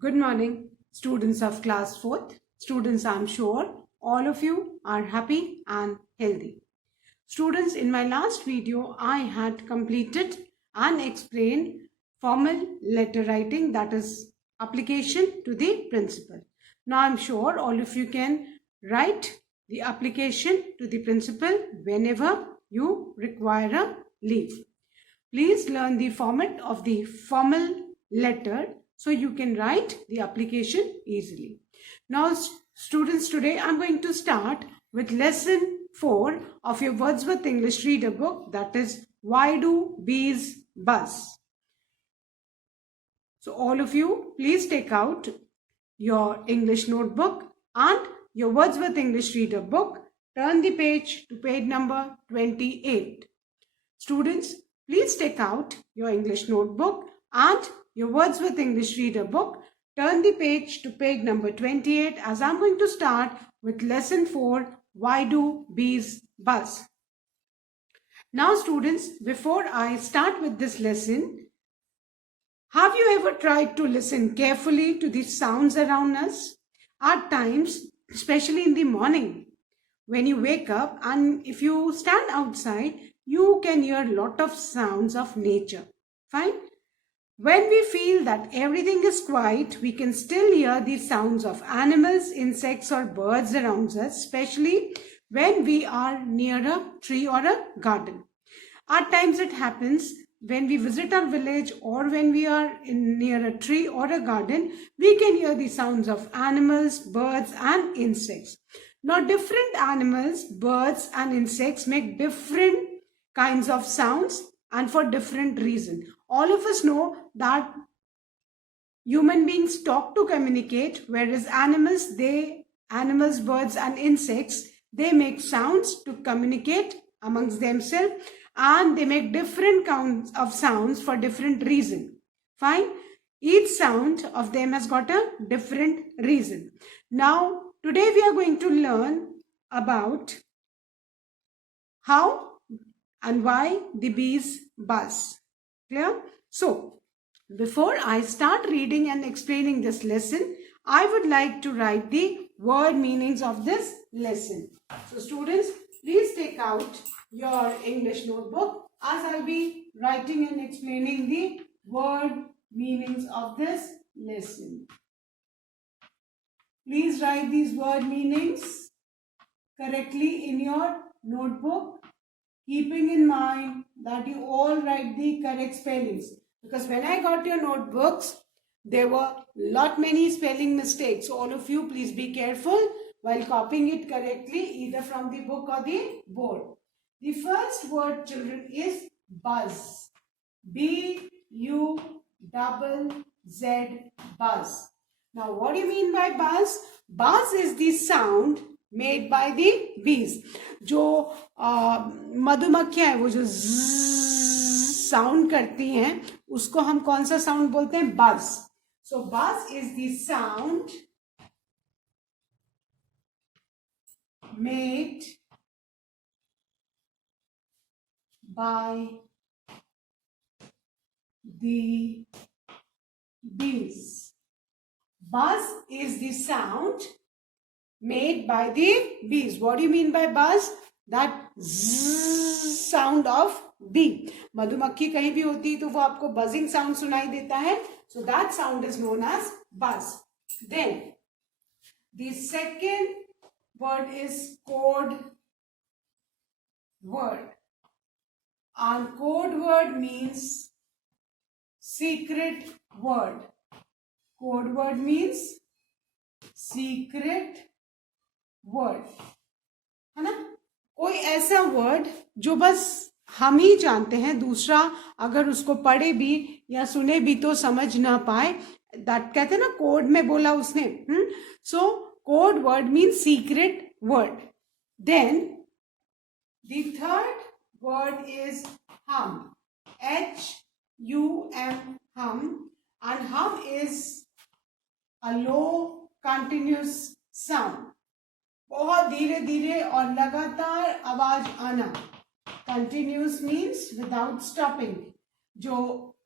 Good morning, students of class 4th. Students, I'm sure all of you are happy and healthy. Students, in my last video, I had completed and explained formal letter writing, that is application to the principal. Now, I'm sure all of you can write the application to the principal whenever you require a leave. Please learn the format of the formal letter so you can write the application easily. Now, students, today I'm going to start with lesson 4 of your Wordsworth English Reader book, that is Why Do Bees Buzz? So all of you, please take out your English notebook and your Wordsworth English Reader book. Turn the page to page number 28. Students, please take out your English notebook and your Wordsworth English Reader book. Turn the page to page number 28 as I'm going to start with lesson 4, Why Do Bees Buzz? Now students, before I start with this lesson, have you ever tried to listen carefully to the sounds around us? At times, especially in the morning, when you wake up and if you stand outside, you can hear a lot of sounds of nature. Fine? When we feel that everything is quiet, we can still hear the sounds of animals, insects or birds around us, especially when we are near a tree or a garden. At times it happens when we visit our village or when we are near a tree or a garden, we can hear the sounds of animals, birds and insects. Now different animals, birds and insects make different kinds of sounds and for different reasons. All of us know that human beings talk to communicate, whereas animals, birds and insects, they make sounds to communicate amongst themselves and they make different kinds of sounds for different reasons. Fine? Each sound of them has got a different reason. Now, today we are going to learn about how and why the bees buzz. Clear? So, before I start reading and explaining this lesson, I would like to write the word meanings of this lesson. So, students, please take out your English notebook as I'll be writing and explaining the word meanings of this lesson. Please write these word meanings correctly in your notebook, keeping in mind that you all write the correct spellings. Because when I got your notebooks, there were many spelling mistakes. So all of you, please be careful while copying it correctly, either from the book or the board. The first word, children, is buzz. B-U-Z-Z, buzz. Now, what do you mean by buzz? Buzz is the sound made by the bees. जो मधुमक्खियां हैं, वो जो sound करती हैं, उसको हम कौन सा साउंड बोलते हैं? बज. So buzz is the sound made by the bees. Buzz is the sound made by the bees. What do you mean by buzz? That zzz sound of bee. मधुमक्खी कहीं भी होती है तो वो आपको buzzing sound सुनाई देता है. So that sound is known as buzz. Then the second word is code word. And code word means secret word. Code word means secret word. है ना? कोई ऐसा वर्ड जो बस हम ही जानते हैं, दूसरा अगर उसको पढ़े भी या सुने भी तो समझ ना पाए. दैट कहते हैं ना, कोड में बोला उसने. So code word means secret word. Then the third word is hum. H-U-M, hum. And hum is a low continuous sound. बहुत धीरे धीरे और लगातार आवाज आना. Continuous means without stopping. जो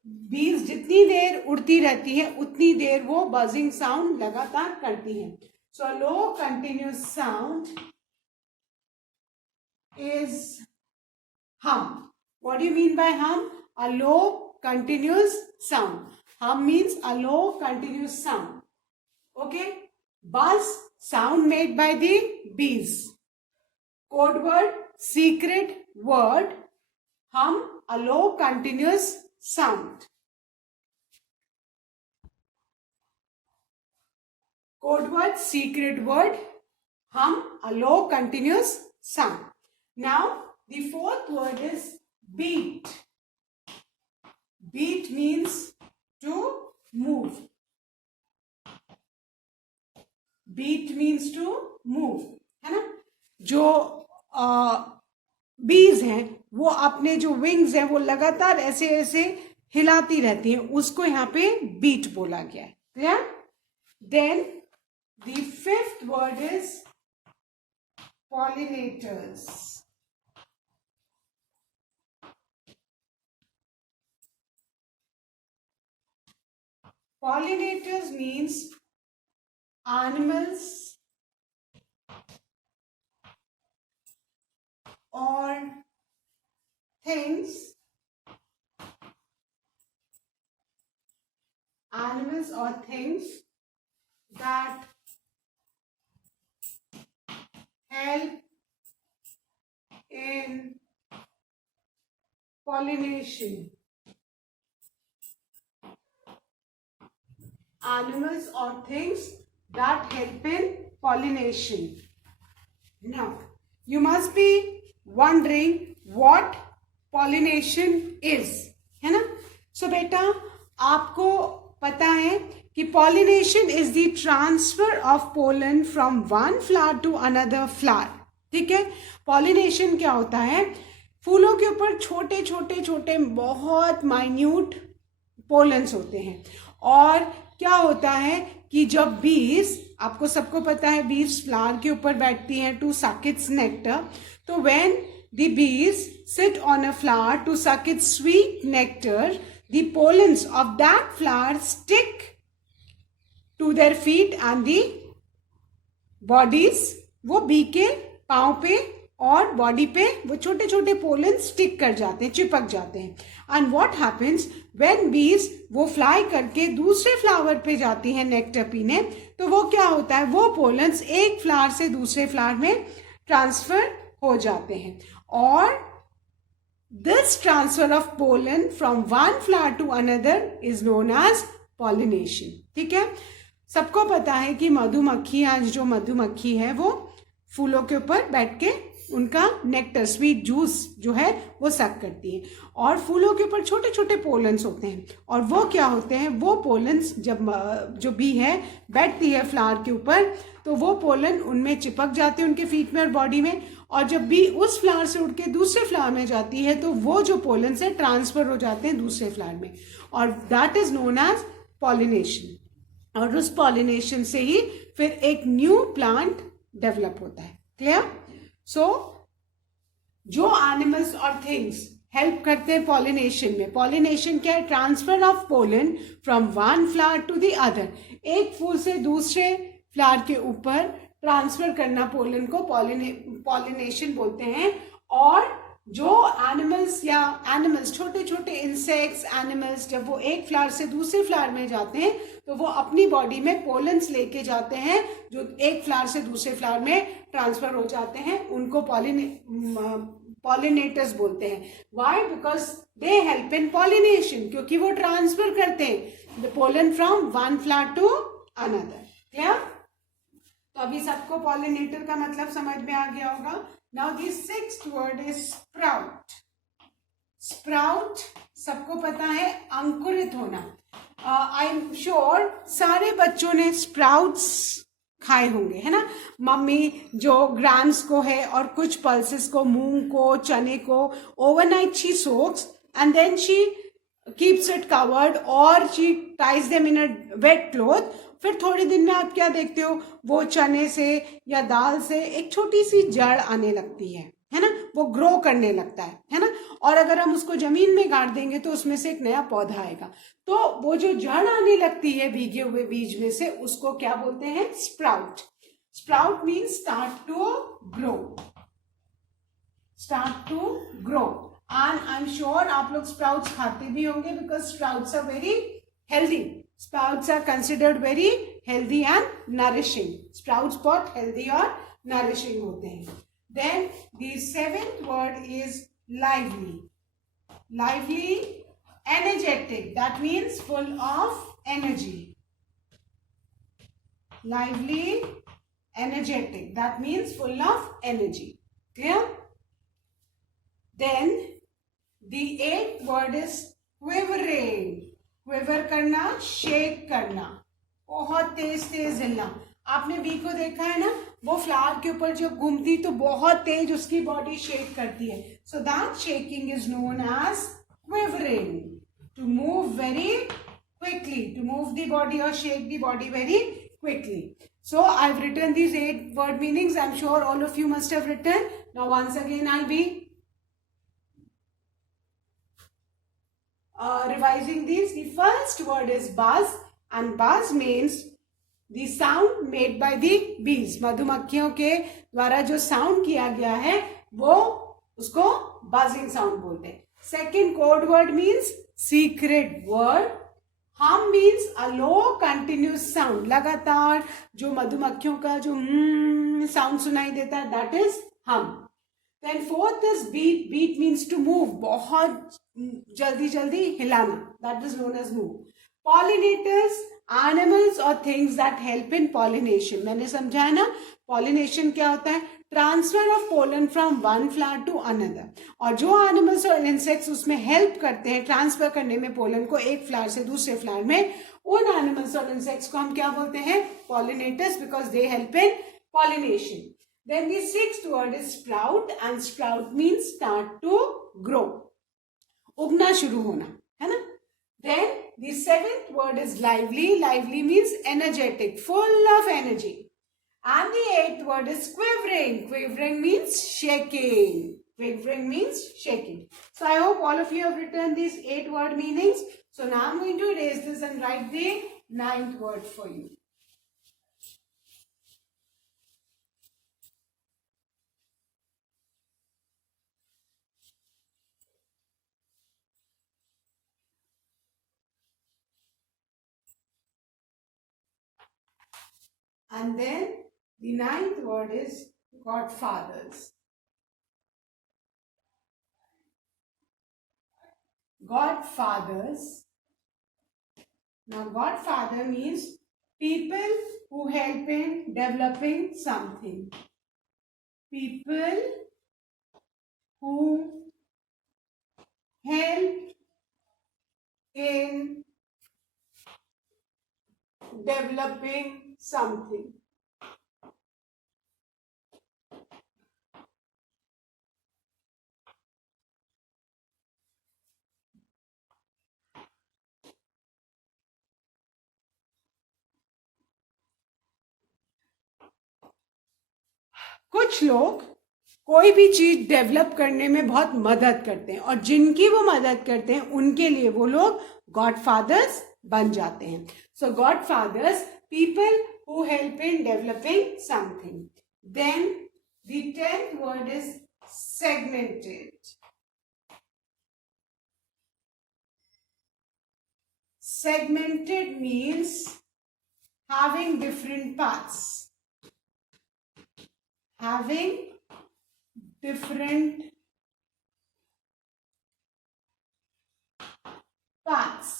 बीज जितनी देर उड़ती रहती है उतनी देर वो बजिंग साउंड लगातार करती हैं. So low continuous sound is hum. What do you mean by hum? A low continuous sound. Hum means a low continuous sound. Okay. Buzz, sound made by the bees. Code word, secret word. Hum, a low continuous sound. Code word, secret word. Hum, a low continuous sound. Now, the fourth word is beat. Beat means to move. Beat means to move, है ना. जो bees हैं वो अपने जो wings हैं वो लगातार ऐसे ऐसे हिलाती रहती हैं, उसको यहाँ पे बीट बोला गया है. Clear? Then the fifth word is pollinators. Pollinators means animals or things, animals or things that help in pollination. Animals or things that help in pollination. Now, you must be wondering what pollination is, है ना. So बेटा, आपको पता है कि pollination is the transfer of pollen from one flower to another flower. ठीक है. pollination क्या होता है? फूलों के ऊपर छोटे छोटे छोटे बहुत माइन्यूट पोलन्स होते हैं. और क्या होता है कि जब बीज, आपको सबको पता है बीज फ्लावर के ऊपर बैठती हैं टू सक इट्स नेक्टर. तो when the bees sit on a flower to suck its sweet nectar, the pollens of that flower stick to their feet and the bodies. वो बी के पाँव पे और बॉडी पे वो छोटे छोटे पोलन स्टिक कर जाते हैं, चिपक जाते हैं. एंड व्हाट हैपेंस व्हेन बीज वो फ्लाई करके दूसरे फ्लावर पे जाती हैं नेक्टर पीने, तो वो क्या होता है, वो पोलन्स एक फ्लावर से दूसरे फ्लावर में ट्रांसफर हो जाते हैं. और this transfer of pollen from one flower to another is known as pollination. ठीक है. सबको पता है कि मधुमक्खियां, जो मधुमक्खी है वो फूलों के ऊपर बैठ के उनका नेक्टर, स्वीट जूस जो है वो सक करती है. और फूलों के ऊपर छोटे छोटे पोलन्स होते हैं. और वो क्या होते हैं, वो पोलन्स जब जो बी है बैठती है फ्लावर के ऊपर, तो वो पोलन उनमें चिपक जाते हैं उनके फीट में और बॉडी में. और जब बी उस फ्लावर से उड़ के दूसरे फ्लावर में जाती है तो वो जो पोलन्स है ट्रांसफर हो जाते हैं दूसरे फ्लावर में. और that is known as pollination. और उस पॉलिनेशन से ही फिर एक न्यू प्लांट डेवलप होता है. क्लियर? सो जो एनिमल्स और थिंग्स हेल्प करते हैं पॉलिनेशन में, पॉलिनेशन क्या है, transfer of pollen from one flower to the other. एक फूल से दूसरे फ्लावर के ऊपर ट्रांसफर करना पोलन को पॉलिनेशन बोलते हैं. और जो एनिमल्स छोटे छोटे इंसेक्ट्स, एनिमल्स जब वो एक फ्लावर से दूसरे फ्लावर में जाते हैं तो वो अपनी बॉडी में पोलन्स लेके जाते हैं जो एक फ्लावर से दूसरे फ्लावर में ट्रांसफर हो जाते हैं. उनको पॉलिनेटर्स बोलते हैं. Why? Because they help in pollination, क्योंकि वो ट्रांसफर करते हैं the pollen from one flower to another. Clear? तो अभी सबको पॉलिनेटर का मतलब समझ में आ गया होगा. Now the sixth word is sprout. Sprout सबको पता है अंकुरित होना. आई एम श्योर सारे बच्चों ने स्प्राउट्स खाए होंगे, है ना. मम्मी जो ग्राम्स को है और कुछ पल्सेस को, मूंग को, चने को overnight she soaks and then she keeps it covered or she ties them in a wet cloth. फिर थोड़े दिन में आप क्या देखते हो, वो चने से या दाल से एक छोटी सी जड़ आने लगती है ना, वो ग्रो करने लगता है ना. और अगर हम उसको जमीन में गाड़ देंगे तो उसमें से एक नया पौधा आएगा। तो वो जो जड़ आने लगती है भीगे हुए बीज में से, उसको क्या बोलते हैं? Sprout. Sprout means start to grow, start to grow. And I am sure आप लोग स्प्राउट्स खाते भी होंगे, because sprouts are very healthy. Sprouts are considered very healthy and nourishing. Sprouts बहुत हेल्दी और नरिशिंग होते हैं। Then the seventh word is lively. Lively, energetic, that means full of energy. Lively, energetic, that means full of energy. Clear? Then the eighth word is quivering. Quiver करना, shake करना, बहुत तेज तेज हिलना। आपने B को देखा है ना, वो फ्लावर के ऊपर जो घूमती तो बहुत तेज उसकी बॉडी शेक करती है। So that shaking is known as quivering, to move very quickly, to move the body और shake the body very quickly. So I've written these 8 word meanings. I'm sure all of you must have written. Now once again I'll be revising these. The first word is buzz, and buzz means the sound made by the bees. मधुमक्खियों के द्वारा जो sound किया गया है वो उसको buzzing sound बोलते हैं. Second code word means secret word. Hum means a low continuous sound. लगातार जो मधुमक्खियों का जो साउंड सुनाई देता है, that is hum. Then fourth is beat. Beat means to move. बहुत जल्दी जल्दी हिलाना. That is known as move. Pollinators, animals or things that help in pollination. मैंने समझाया ना, pollination क्या होता है? Transfer of pollen from one flower to another. और जो animals और insects उसमें help करते हैं ट्रांसफर करने में pollen को एक flower से दूसरे flower में, उन animals और insects को हम क्या बोलते हैं? Pollinators, because they help in pollination. Then the sixth word is sprout, and sprout means start to grow. उगना शुरू होना, है ना? Then the seventh word is lively. Lively means energetic, full of energy. And the eighth word is quivering. Quivering means shaking. Quivering means shaking. So I hope all of you have written these 8 word meanings. So now I'm going to erase this and write the 9th word for you. And then the 9th word is godfathers. Godfathers. Now godfather means people who help in developing something. People who help in developing something. कुछ लोग कोई भी चीज develop करने में बहुत मदद करते हैं, और जिनकी वो मदद करते हैं उनके लिए वो लोग गॉडफादर्स बन जाते हैं. सो गॉडफादर्स, people who help in developing something. Then the 10th word is segmented. Segmented means having different parts. Having different parts.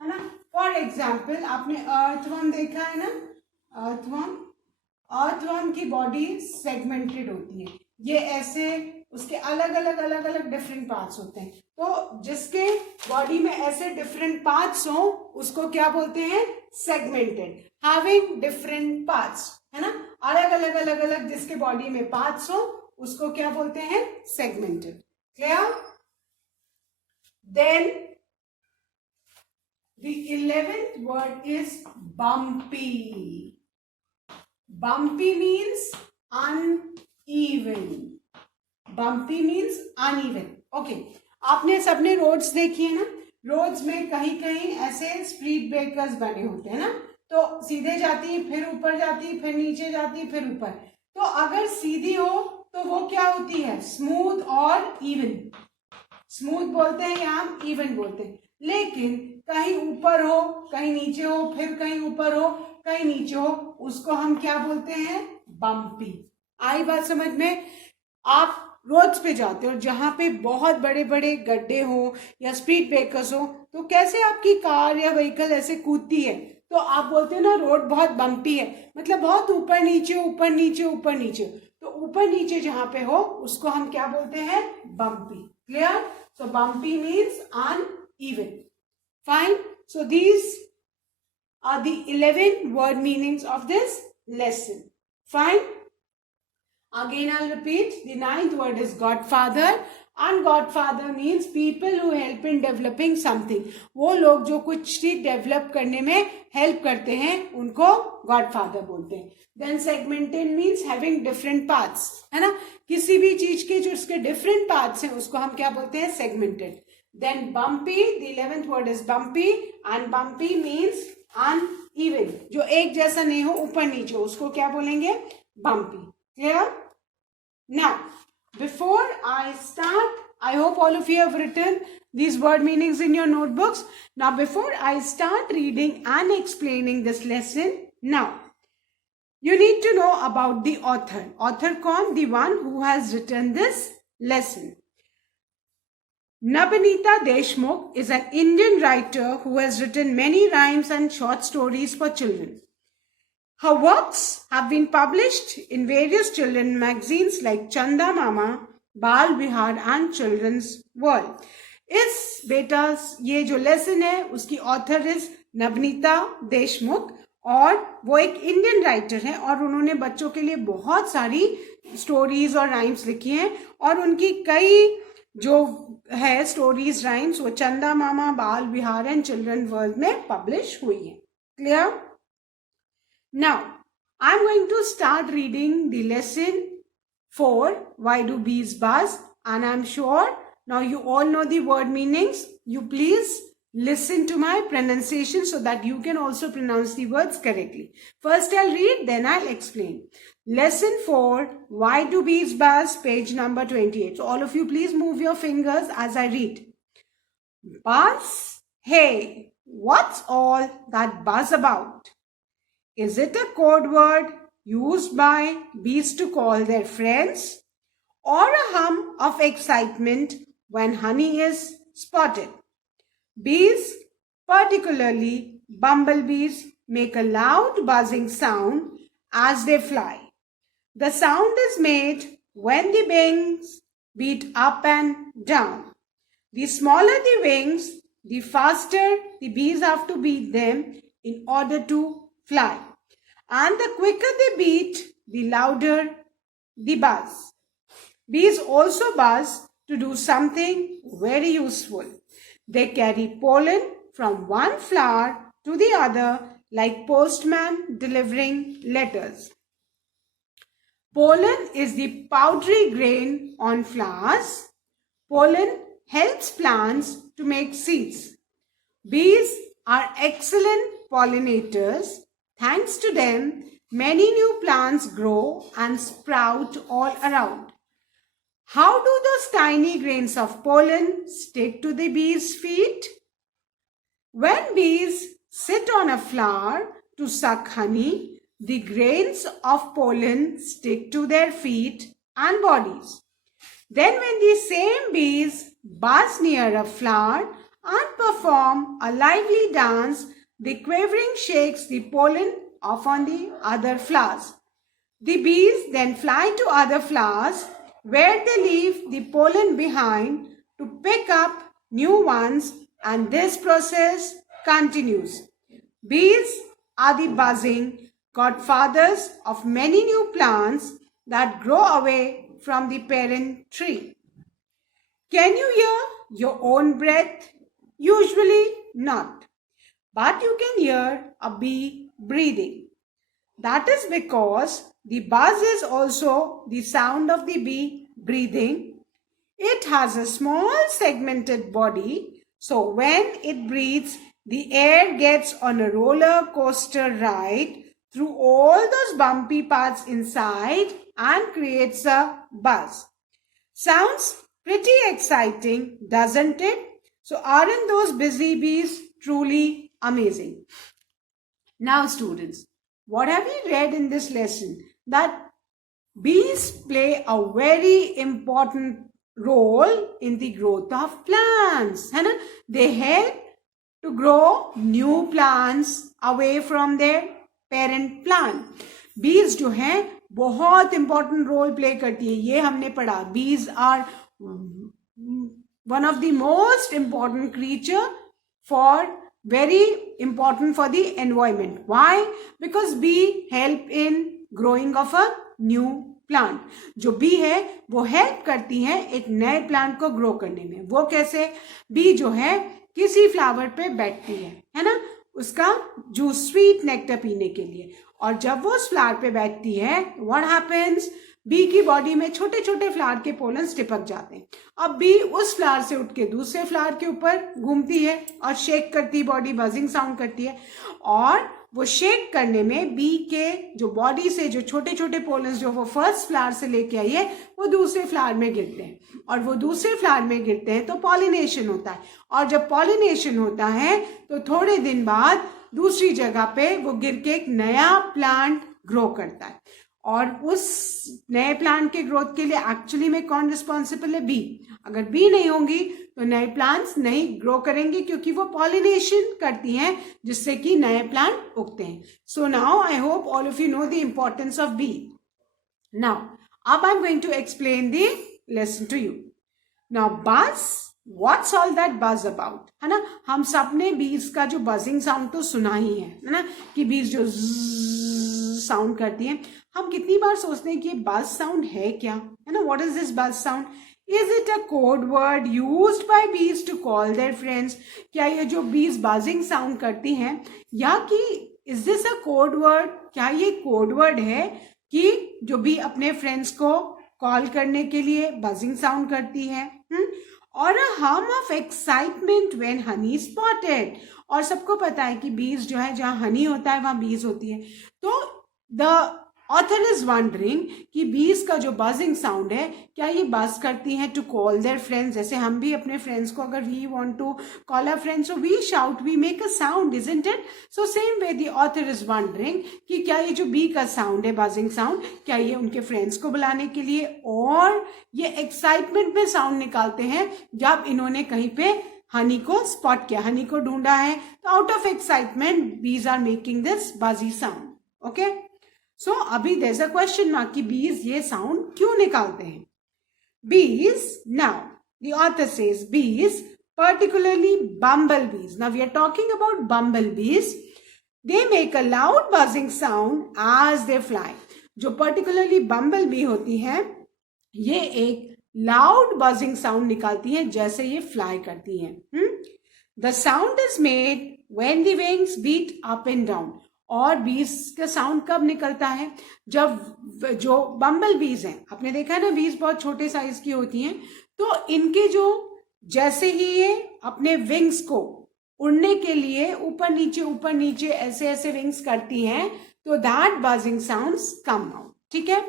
है ना? फॉर एग्जाम्पल आपने अर्थवर्म देखा है ना, अर्थवर्म की बॉडी सेगमेंटेड होती है. ये ऐसे उसके अलग अलग डिफरेंट पार्ट्स होते हैं. तो जिसके बॉडी में ऐसे डिफरेंट पार्ट्स हो उसको क्या बोलते हैं? सेगमेंटेड. हैविंग डिफरेंट पार्ट्स, है ना, अलग जिसके बॉडी में पार्ट्स हो उसको क्या बोलते हैं? Segmented. Clear? Then the 11th word is bumpy. Bumpy means uneven. bumpy means uneven. Okay, आपने सबने रोड्स देखी है ना, रोड्स में कहीं कहीं ऐसे स्पीड ब्रेकर्स बने होते हैं ना, तो सीधे जाती है, फिर ऊपर जाती है, फिर नीचे जाती है, फिर ऊपर। तो अगर सीधी हो तो वो क्या होती है, स्मूथ और इवन। स्मूथ बोलते हैं या हम इवन बोलते हैं। लेकिन कहीं ऊपर हो, कहीं नीचे हो, फिर कहीं ऊपर हो, कहीं नीचे हो, उसको हम क्या बोलते हैं, बम्पी। आई बात समझ में? आप रोड्स पे जाते हो और जहां पे बहुत बड़े बड़े गड्ढे हो या स्पीड ब्रेकर्स हो, तो कैसे आपकी कार या व्हीकल ऐसे कूदती है, तो आप बोलते हो ना रोड बहुत बम्पी है, मतलब बहुत ऊपर नीचे ऊपर नीचे ऊपर नीचे। तो ऊपर नीचे जहां पे हो उसको हम क्या बोलते हैं, bumpy. Clear? So bumpy means uneven. Fine. So these are the 11 word meanings of this lesson. Fine. Again I'll repeat. The 9th word is godfather. And godfather means people who help in developing something. वो लोग जो कुछ चीज develop करने में help करते हैं उनको godfather बोलते हैं. Then segmented means having different parts, है ना, किसी भी चीज के जो उसके different parts हैं उसको हम क्या बोलते हैं, segmented. Then bumpy, the 11th word is bumpy, and bumpy means uneven, जो एक जैसा नहीं हो, ऊपर नीचे हो, उसको क्या बोलेंगे, bumpy. Clear? Now, before I start, I hope all of you have written these word meanings in your notebooks. Now, before I start reading and explaining this lesson, now, you need to know about the author. Author kaun? The one who has written this lesson. Nandini Deshmukh is an Indian writer who has written many rhymes and short stories for children. Her works have been published in various children magazines like Chanda Mama, Bal Vihar and Children's World. इस बेटा ये जो lesson है उसकी author is Navneeta Deshmukh और वो एक Indian writer है और उन्होंने बच्चों के लिए बहुत सारी स्टोरीज और राइम्स लिखी हैं और उनकी कई जो है स्टोरीज राइम्स वो चंदा मामा, बाल विहार एंड चिल्ड्रन वर्ल्ड में पब्लिश हुई है. Clear? Now, I'm going to start reading the lesson 4, Why Do Bees Buzz? And I'm sure now you all know the word meanings. You please listen to my pronunciation so that you can also pronounce the words correctly. First I'll read, then I'll explain. Lesson 4, Why Do Bees Buzz? Page number 28. So all of you please move your fingers as I read. Buzz? Hey, what's all that buzz about? Is it a code word used by bees to call their friends? Or a hum of excitement when honey is spotted? Bees, particularly bumblebees, make a loud buzzing sound as they fly. The sound is made when the wings beat up and down. The smaller the wings, the faster the bees have to beat them in order to fly. And the quicker they beat, the louder the buzz. Bees also buzz to do something very useful. They carry pollen from one flower to the other like postman delivering letters. Pollen is the powdery grain on flowers. Pollen helps plants to make seeds. Bees are excellent pollinators. Thanks to them, many new plants grow and sprout all around. How do those tiny grains of pollen stick to the bees' feet? When bees sit on a flower to suck honey, the grains of pollen stick to their feet and bodies. Then when the same bees buzz near a flower and perform a lively dance, the quivering shakes the pollen off on the other flowers. The bees then fly to other flowers where they leave the pollen behind to pick up new ones, and this process continues. Bees are the buzzing godfathers of many new plants that grow away from the parent tree. Can you hear your own breath? Usually not. But you can hear a bee breathing. That is because the buzz is also the sound of the bee breathing It has a small segmented body, so when it breathes, the air gets on a roller coaster ride through all those bumpy parts inside and creates a buzz. Sounds pretty exciting, doesn't it? So aren't those busy bees truly amazing? Now students, what have you read in this lesson? That bees play a very important role in the growth of plants, है ना? They help to grow new plants away from their parent plant. Bees जो है बहुत important role play करती है, ये हमने पढ़ा. Bees are one of the most important creature for very important for the environment. Why? Because bee help in growing of a new plant. जो B है वो हेल्प करती है एक नए प्लांट को ग्रो करने में. वो कैसे? बी जो है किसी फ्लावर पे बैठती है ना, उसका जूस स्वीट नेक्टर पीने के लिए, और जब वो उस फ्लावर पे बैठती है, व्हाट हैपेंस? बी की बॉडी में छोटे छोटे फ्लावर के पोलन्स चिपक जाते हैं. अब बी उस फ्लावर से उठ के दूसरे फ्लावर के ऊपर घूमती है और शेक करती, बॉडी बजिंग साउंड करती है, और वो शेक करने में बी के जो बॉडी से जो छोटे छोटे पोलन्स जो वो फर्स्ट फ्लावर से लेके आई है वो दूसरे फ्लावर में गिरते हैं, और वो दूसरे फ्लावर में गिरते हैं तो पॉलिनेशन होता है, और जब पॉलिनेशन होता है तो थोड़े दिन बाद दूसरी जगह पे वो गिर के एक नया प्लांट ग्रो करता है. और उस नए प्लांट के ग्रोथ के लिए एक्चुअली में कौन रिस्पॉन्सिबल है? बी. अगर बी नहीं होंगी तो नए प्लांट्स नहीं ग्रो करेंगे, क्योंकि वो पॉलिनेशन करती हैं जिससे कि नए प्लांट उगते हैं. So now I hope all of you know the importance of bee. Now अब I am going to explain the lesson to you. Now buzz, what's all that buzz about, है ना? हम सब ने बीज का जो बजिंग साउंड तो सुना ही है ना, कि बीज जो साउंड करती है. हम कितनी बार सोचते हैं कि ये बज साउंड है क्या, है ना? व्हाट इज दिस बज sound? Is it a code word used by bees to call their friends? क्या ये जो bees buzzing sound करती हैं, या कि is this a code word? क्या ये code word है कि जो bee अपने friends को call करने के लिए buzzing sound करती है? Or a hum of excitement when honey spotted? और सबको पता है कि bees जो है, जहाँ honey होता है वहाँ bees होती है. तो the ऑथर इज वंडरिंग कि बीज का जो बजिंग साउंड है, क्या ये बज करती हैं टू कॉल देयर फ्रेंड्स? जैसे हम भी अपने फ्रेंड्स को अगर we want to call a friend, so we shout, we make a sound, isn't it? So same way the author is wondering कि क्या ये जो बी का साउंड है, बजिंग साउंड, क्या ये उनके फ्रेंड्स को बुलाने के लिए, और ये एक्साइटमेंट में साउंड निकालते हैं जब इन्होंने कहीं पे हनी को स्पॉट किया, हनी को ढूंढा है, तो out of excitement bees are making this buzzy sound. Okay, so अभी there is a question mark कि बीज ये साउंड क्यों निकालते हैं? Bees, now the author says bees, particularly bumble bees. Now we are talking about bumble bees. They make a loud buzzing sound as they fly. जो particularly bumble bee होती है, ये एक loud buzzing sound निकालती है जैसे ये fly करती है. The sound is made when the wings beat up and down. और बीज का साउंड कब निकलता है? जब जो बम्बल बीज हैं, आपने देखा है ना, बीज बहुत छोटे साइज की होती हैं, तो इनके जो जैसे ही ये अपने विंग्स को उड़ने के लिए ऊपर नीचे ऐसे ऐसे विंग्स करती हैं, तो that buzzing sounds come out. ठीक है,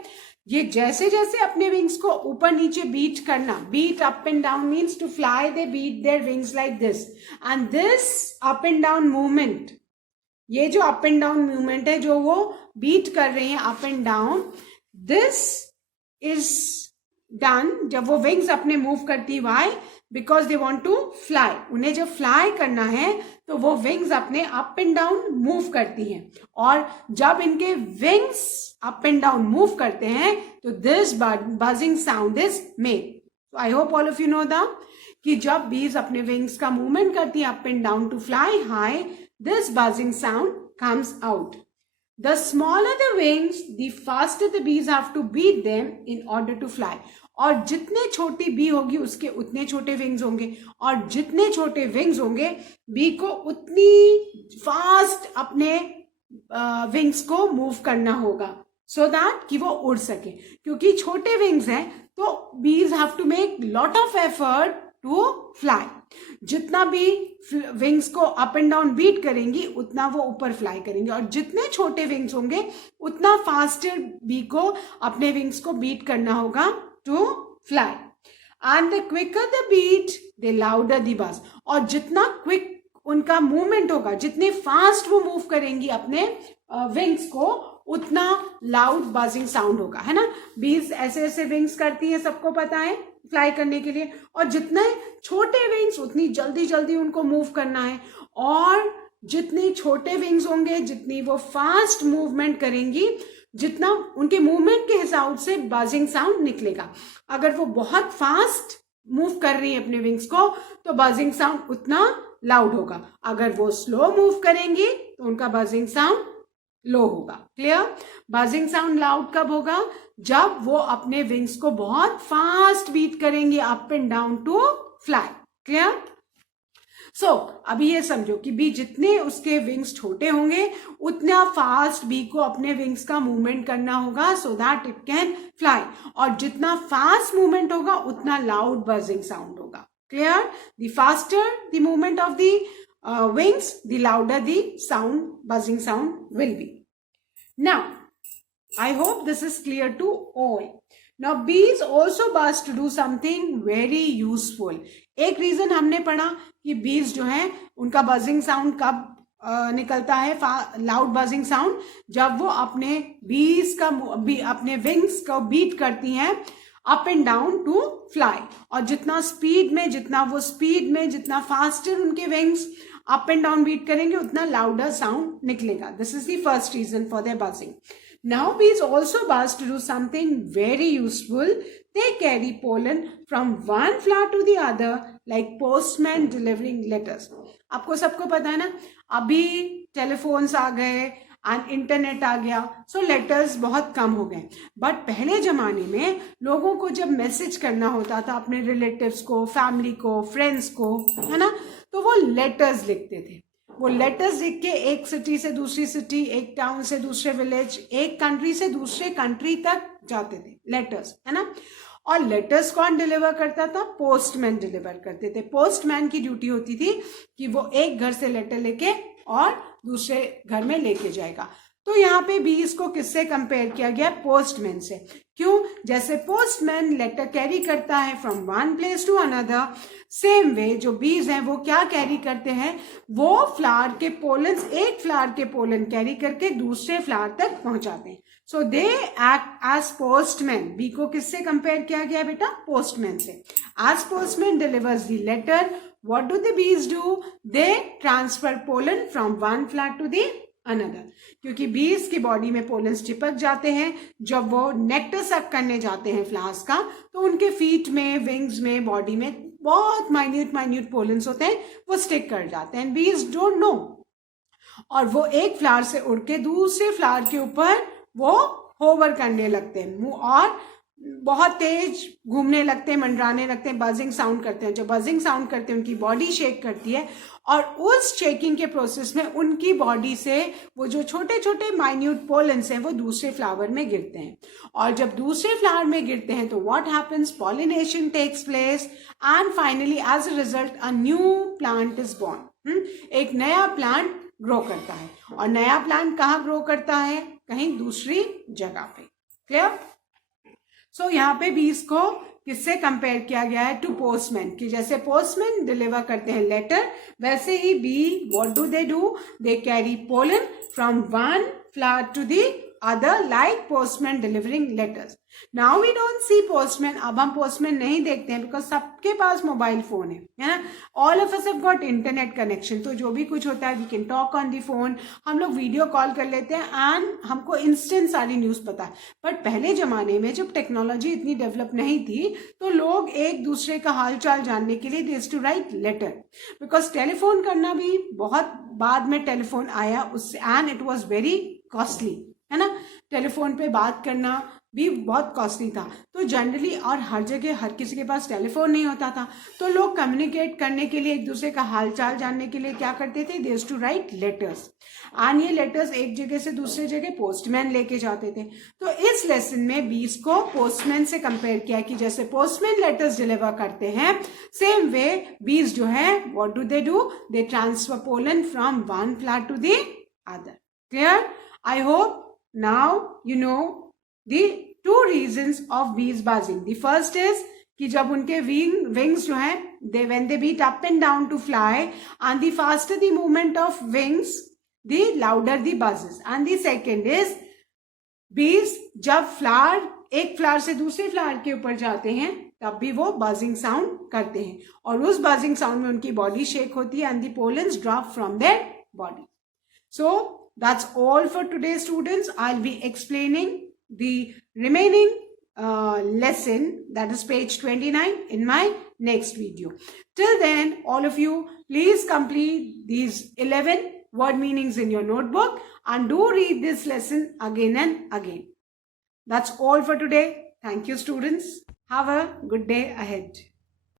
ये जैसे जैसे अपने विंग्स को ऊपर नीचे बीट करना, beat up and down means to fly, they beat their wings like this, and this up and down movement, ये जो अप एंड डाउन मूवमेंट है जो वो बीट कर रही हैं up and down, this is done जब वो विंग्स अपने मूव करती है. Why? Because they want to fly. उन्हें जब फ्लाई करना है तो वो विंग्स अपने अप एंड डाउन मूव करती हैं, और जब इनके wings up and down move करते हैं तो this buzzing sound is made. I hope all of you know that कि जब बीज अपने विंग्स का मूवमेंट करती है up and down to fly high, this buzzing sound comes out. The smaller the wings, the faster the bees have to beat them in order to fly. और जितने छोटी B होगी उसके उतने छोटे विंग्स होंगे, और जितने छोटे विंग्स होंगे बी को उतनी फास्ट अपने विंग्स को मूव करना होगा. सो दैट कि वो उड़ सके, क्योंकि छोटे विंग्स हैं तो bees have to make lot of effort to fly. जितना भी विंग्स को अप एंड डाउन बीट करेंगी उतना वो ऊपर फ्लाई करेंगे, और जितने छोटे विंग्स होंगे उतना फास्टर बी को अपने विंग्स को बीट करना होगा to fly. And the quicker the beat the louder the buzz, और जितना क्विक उनका मूवमेंट होगा, जितने फास्ट वो मूव करेंगी अपने विंग्स को, उतना लाउड बजिंग साउंड होगा, है ना। बीज ऐसे ऐसे विंग्स करती है, सबको पता है, फ्लाई करने के लिए, और जितने छोटे विंग्स उतनी जल्दी जल्दी उनको मूव करना है, और जितने छोटे विंग्स होंगे जितनी वो फास्ट मूवमेंट करेंगी, जितना उनके मूवमेंट के हिसाब से बजिंग साउंड निकलेगा। अगर वो बहुत फास्ट मूव कर रही है अपने विंग्स को तो बजिंग साउंड उतना लाउड होगा, अगर वो स्लो मूव करेंगी तो उनका बजिंग साउंड लो होगा। क्लियर? बजिंग साउंड लाउड कब होगा? जब वो अपने विंग्स को बहुत फास्ट बीट करेंगे up and down to fly. Clear? So अभी ये समझो कि बी जितने उसके विंग्स छोटे होंगे उतना फास्ट बी को अपने विंग्स का मूवमेंट करना होगा so that it can fly, और जितना फास्ट मूवमेंट होगा उतना लाउड बजिंग साउंड होगा। Clear? The faster the movement of the wings, the louder the sound, buzzing sound will be. Now, I hope this is clear to all. Now, bees also buzz to do something very useful. एक reason हमने पढ़ा कि bees जो है उनका buzzing sound कब निकलता है, लाउड बजिंग साउंड, जब वो अपने बीज का अपने विंग्स को बीट करती हैं up and down to fly, और जितना स्पीड में जितना फास्टर उनके wings up and down beat करेंगे उतना लाउडर साउंड निकलेगा। This is the first reason for their buzzing. Now bees also buzz to do something very useful. They carry pollen from one flower to the other like postman delivering letters. आपको सबको पता है ना, अभी telephones आ गए and internet आ गया, सो letters बहुत कम हो गए। बट पहले जमाने में लोगों को जब मैसेज करना होता था अपने रिलेटिव्स को, फैमिली को, फ्रेंड्स को, है ना, तो वो लेटर्स लिखते थे। वो लेटर्स लिख के एक सिटी से दूसरी सिटी, एक टाउन से दूसरे विलेज, एक कंट्री से दूसरे कंट्री तक जाते थे लेटर्स, है ना। और लेटर्स कौन डिलीवर करता था? पोस्टमैन डिलीवर करते थे। पोस्टमैन की ड्यूटी होती थी कि वो एक घर से लेटर लेके और दूसरे घर में लेके जाएगा। तो यहाँ पे बीज को किससे कंपेयर किया गया? पोस्टमैन से। क्यों? जैसे पोस्टमैन लेटर कैरी करता है from one place to another, same way जो बीज हैं वो क्या कैरी करते हैं? वो फ्लावर के पोलन, एक फ्लावर के पोलन कैरी करके दूसरे फ्लावर तक पहुंचाते हैं। So they act as postman. Bee को किससे कंपेयर किया गया बेटा? पोस्टमैन से। As postman delivers the letter, what do the bees do? They transfer pollen from one flower to the another. क्योंकि बीज की बॉडी में पोलन्स चिपक जाते हैं, जब वो नेक्टर सक करने जाते हैं फ्लावर्स का, तो उनके फीट में, विंग्स में, बॉडी में बहुत माइन्यूट पोलन्स होते हैं, वो स्टिक कर जाते हैं। बीज डोंट नो, और वो एक फ्लावर से उड़ के दूसरे फ्लावर के ऊपर वो होवर करने लगते हैं और बहुत तेज घूमने लगते हैं, मंडराने लगते हैं, बजिंग साउंड करते हैं। जब बजिंग साउंड करते हैं उनकी बॉडी शेक करती है, और उस शेकिंग के प्रोसेस में उनकी बॉडी से वो जो छोटे छोटे माइन्यूट पोलन्स हैं वो दूसरे फ्लावर में गिरते हैं, और जब दूसरे फ्लावर में गिरते हैं तो what happens? Pollination takes place and finally as a result a new plant is born. एक नया प्लांट ग्रो करता है, और नया प्लांट कहाँ ग्रो करता है? कहीं दूसरी जगह पे। क्लियर? सो यहाँ पे बीज को किससे कंपेयर किया गया है? To postman. कि जैसे पोस्टमैन डिलीवर करते हैं लेटर, वैसे ही bee what do? They carry pollen from one flower to the other like postman delivering letters. Now we don't see postman. अब हम पोस्टमैन नहीं देखते हैं बिकॉज सबके पास मोबाइल फोन है ना। All of us have got internet connection, तो जो भी कुछ होता है we can talk on the phone, हम लोग वीडियो कॉल कर लेते हैं एंड हमको इंस्टेंट सारी न्यूज पता है। बट पहले जमाने में जब टेक्नोलॉजी इतनी डेवलप नहीं थी तो लोग एक दूसरे का हाल चाल जानने के लिए they used to write letter, because telephone करना भी बहुत बाद में टेलीफोन आया उससे, and it was very costly, है ना। टेलीफोन पे बात करना भी बहुत कॉस्टली था। तो जनरली और हर जगह हर किसी के पास टेलीफोन नहीं होता था, तो लोग कम्युनिकेट करने के लिए, एक दूसरे का हालचाल जानने के लिए क्या करते थे, they used to write letters. एंड ये लेटर्स एक जगह से दूसरे जगह पोस्टमैन लेके जाते थे। तो इस लेसन में बीज को पोस्टमैन से कंपेयर किया कि जैसे पोस्टमैन लेटर्स डिलीवर करते हैं, सेम वे बीज जो है what do, they transfer pollen from one flower to the other. Clear? I hope now you know the two reasons of bees buzzing. The first is कि जब उनके wings जो हैं, they when they beat up and down to fly, and the faster the movement of wings, the louder the buzzes. And the second is bees जब flower एक flower से दूसरे flower के ऊपर जाते हैं तब भी वो बजिंग साउंड करते हैं, और उस बजिंग साउंड में उनकी बॉडी शेक होती है, and the pollens drop from their body. So that's all for today, students. I'll be explaining the remaining lesson, that is page 29, in my next video. Till then, all of you, please complete these 11 word meanings in your notebook and do read this lesson again and again. That's all for today. Thank you, students. Have a good day ahead.